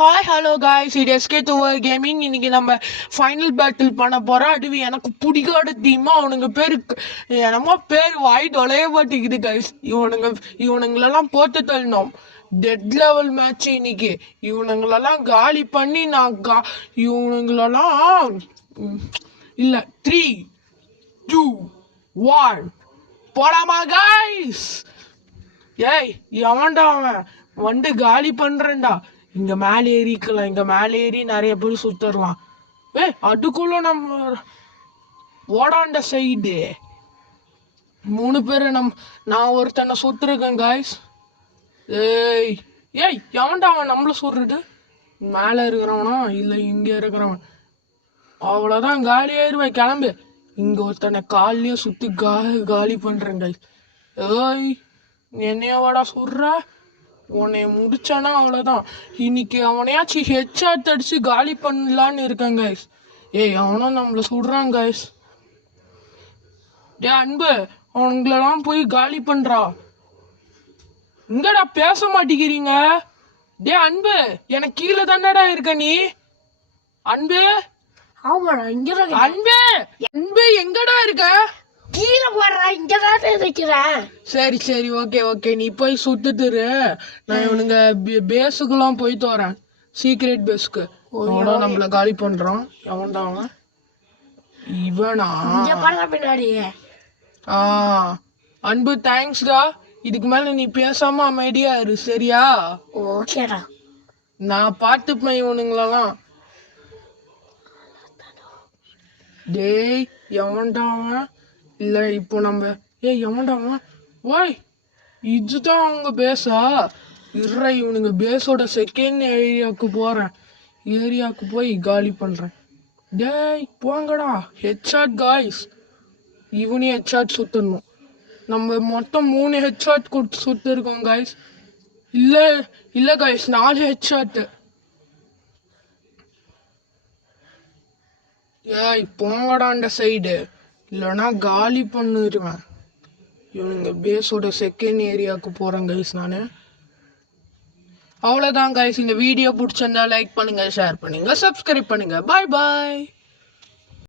Hi hello guys, இது SK doer gaming. இன்னைக்கு நம்ம ஃபைனல் பேட்டில் பண்ண போகிறோம். அது எனக்கு பிடிக்காத தீமா அவனுங்க என்னமோ பேர் வாய் தொலைய மாட்டேங்குது காய்ஸ். இவனுங்களெல்லாம் போட்டு தள்ளணும். டெட் லெவல் மேட்ச் இன்னைக்கு. இவனுங்களெல்லாம் காலி பண்ணி இவனுங்களெல்லாம் இல்லை 3, 2, 1 போலாமா காய்ஸ்? ஏய், எவன்டா அவன் வந்து காலி பண்றேன்டா. இங்க மேலே ஏறிக்கலாம், இங்க மேலே ஏறி நிறைய பேர் சுத்தருவான். அதுக்குள்ள நம்ம ஓடாண்ட சைடு 3 பேரை நான் ஒருத்தனை சுத்துருக்கேன் காய்ஸ். ஏய் ஏய், எவன்டா அவன் நம்மள சுடுறது? மேலே இருக்கிறவனா இல்லை இங்க இருக்கிறவன்? அவ்வளோதான், காலி ஆயிடுவேன். கிளம்பு. இங்க ஒருத்தனை காலையே சுத்தி காலி பண்றேன் காய்ஸ். ஏய், என்னையவாடா சுடுற? உன்னைய முடிச்சானா அவ்வளோதான். இன்னைக்கு அவனையாச்சும் ஹெட்ஷாட் அடிச்சு காலி பண்ணலான்னு இருக்கேன் கைஸ். ஏய், அவனும் நம்மளை சுடுறான் கைஸ். டே அன்பு, அவங்களெல்லாம் போய் காலி பண்றா. இங்கடா பேச மாட்டேங்கிறீங்க? டே அன்பு, எனக்கு கீழே தானடா இருக்க நீ. அன்பு, அன்பு அன்பு எங்கடா இருக்க? கீழே போடுறா, இங்கதான் இருக்கிறேன். சரி சரி, ஓகே ஓகே, நீ போய் சுத்துட்டுரு. நான் இவனுங்க பேஸுக்கெல்லாம் போயிட்டு வரேன், சீக்ரெட் பேஸ்க்கு. அவனோ நம்மள காலி பண்றான். எவன்டா அவன்? இவனா? பின்னாடி. அன்பு, தேங்க்ஸ்டா. இதுக்கு மேல நீ பேசாம அமைதியா இரு, சரியா? ஓகேடா, நான் பார்த்துப்பேன் இவனுங்களெல்லாம். டேய், எவன்டா அவன்? இல்ல இப்போ நம்ம எவன்டா அவன்? ஓய், இதுதான் அவங்க பேஸா? இவனுங்க பேஸோட செகண்ட் ஏரியாவுக்கு போறேன். ஏரியாவுக்கு போய் காலி பண்றேன். டேய் போங்கடா. Headshot guys. இவனையும் ஹெட்ஷாட் சுத்தணும். நம்ம மொத்தம் 3 ஹெட்ஷாட் கொடுத்து சுத்திருக்கோம் காய்ஸ். இல்ல காய்ஸ், 4 ஹெட்ஷாட்டு. ஏய் போங்கடா அந்த சைடு, இல்லைன்னா காலி பண்ணிடுவேன். இவனுங்க பேஸோட செகண்ட் ஏரியாவுக்கு போகிறேன் கைஸ் நான். அவ்வளோதான் கைஸ். இந்த வீடியோ பிடிச்சிருந்தா லைக் பண்ணுங்கள், ஷேர் பண்ணுங்கள், சப்ஸ்கிரைப் பண்ணுங்கள். பாய் பாய்.